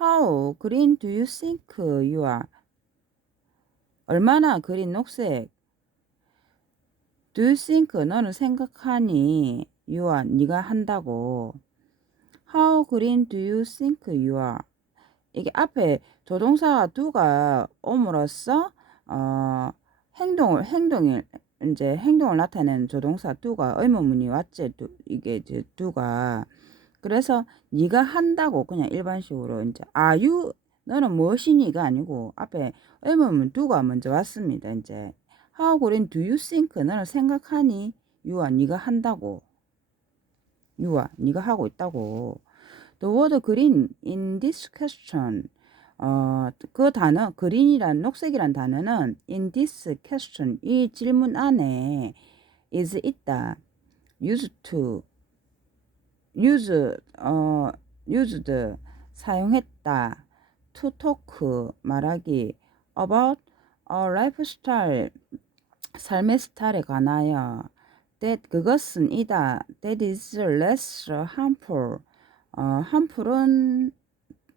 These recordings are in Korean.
How green do you think you are? 얼마나 그린 녹색? Do you think 너는 생각하니? You are 네가 한다고. How green do you think you are? 이게 앞에 조동사 do가 옴으로써 어, 행동을 행동을 이제 행동을 나타내는 조동사 do가 의문문이 왔지. do, 이게 이제 do가 그래서 네가 한다고 그냥 일반식으로 이제 you 너는 무엇이니가 아니고 앞에 의문문 do가 먼저 왔습니다. 이제 how green do you think 너는 생각하니? are 네가 한다고. are 네가 하고 있다고. The word green in this question 어, 그 단어 green이란 녹색이란 단어는 in this question 이 질문 안에 is 있다. used to use 어 used 사용했다. to talk 말하기 about a lifestyle 삶의 스타일에 관하여 that 그것은 이다. that is less harmful 어, harmful은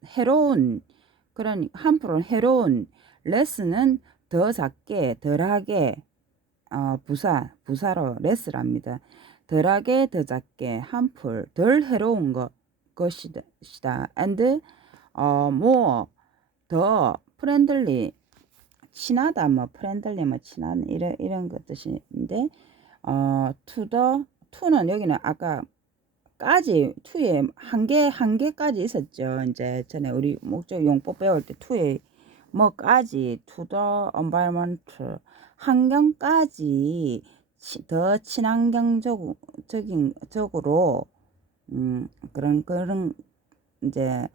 해로운 그런 harmful은 해로운 less는 더 작게 덜하게 어, 부사 부사로 less랍니다. 덜하게 더 작게 harmful 덜 해로운 것 것이다. and 어, more 더 friendly 친하다 뭐 friendly 뭐 친한 이런 이런 것 뜻인데 어, to the to는 여기는 아까 까지 투에 한 개 한 개까지 있었죠. 이제 전에 우리 목적 용법 배울 때 투에 뭐까지 to the environment 환경까지 치, 더 친환경적인 적으로 음 그런 그런 이제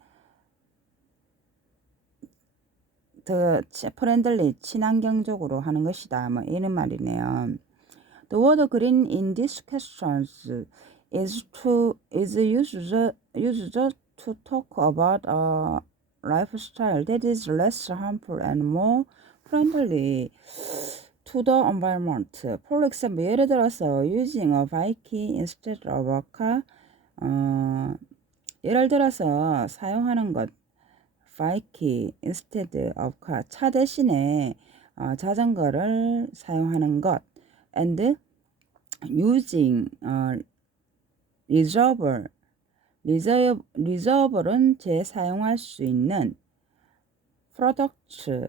더 프렌들리 친환경적으로 하는 것이다. 뭐 이런 말이네요. The word green in these questions is to is used used to talk about a lifestyle that is less harmful and more friendly to the environment. For example, 예를 들어서 using a bike instead of a car. 어, 예를 들어서 사용하는 것 bike instead of car 차 대신에 어, 자전거를 사용하는 것 and using 어, reservoir 리저블은 재사용할 수 있는 프로덕트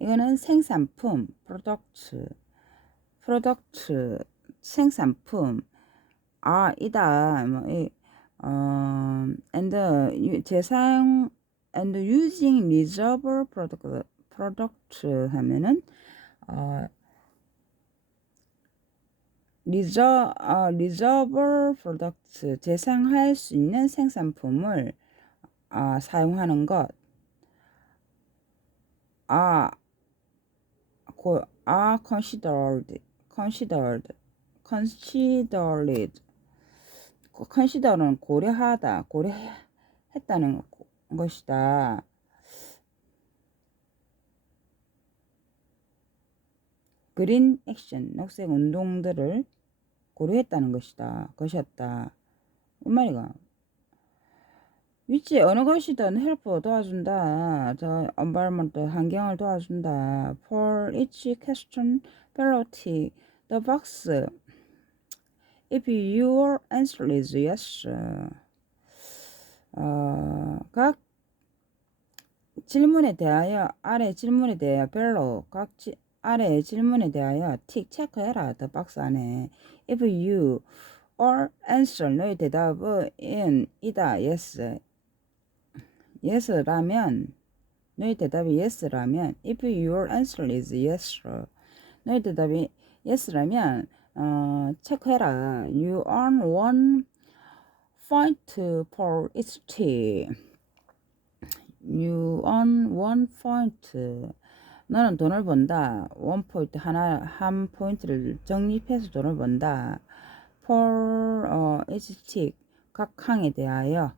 이거는 생산품 프로덕트 프로덕트 생산품. 아 이다. 뭐, 이, 어, and 재사용 and using reserve product product 하면은 어, 리저 어, 리저블 프로덕트 재생할 수 있는 생산품을 어, 사용하는 것. 아, 고, are considered, considered, considered. consider는 고려하다, 고려했다는 것이다. 그린 액션, 녹색 운동들을 고려했다는 것이다. 것이었다. 이 말이가. 위치 어느 것이든 헬프 도와준다. 더 environment 환경을 도와준다. For each question, penalty the box. If your answer is yes. 어, 각 질문에 대하여 아래 질문에 대하여 별로 각 지, 아래 질문에 대하여 틱 체크해라. 더 박스 안에. If you or answer 너의 대답은 이다. yes. yes라면 너의 대답이 yes라면 if your answer is yes. 너의 대답이 yes라면 어, 체크해라. You earn one point for each T. You earn one point. 너는 돈을 번다. 원 포인트 하나 한 포인트를 적립해서 돈을 번다. for 어, each 각 항에 대하여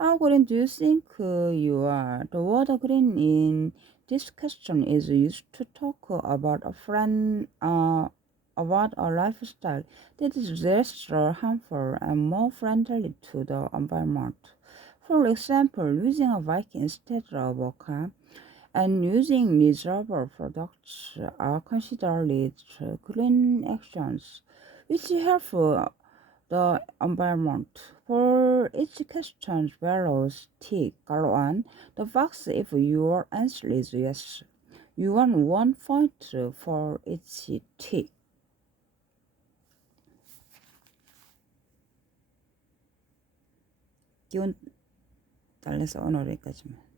How green do you think you are? The word green in this question is used to talk about a friend, uh, about a lifestyle that is less harmful and more friendly to the environment. For example, using a bike instead of a and using renewable products are considered green actions which help the environment. For each question below, tick on the box if your answer is yes. You earn one point for each tick. 달래서 오늘 여기까지만.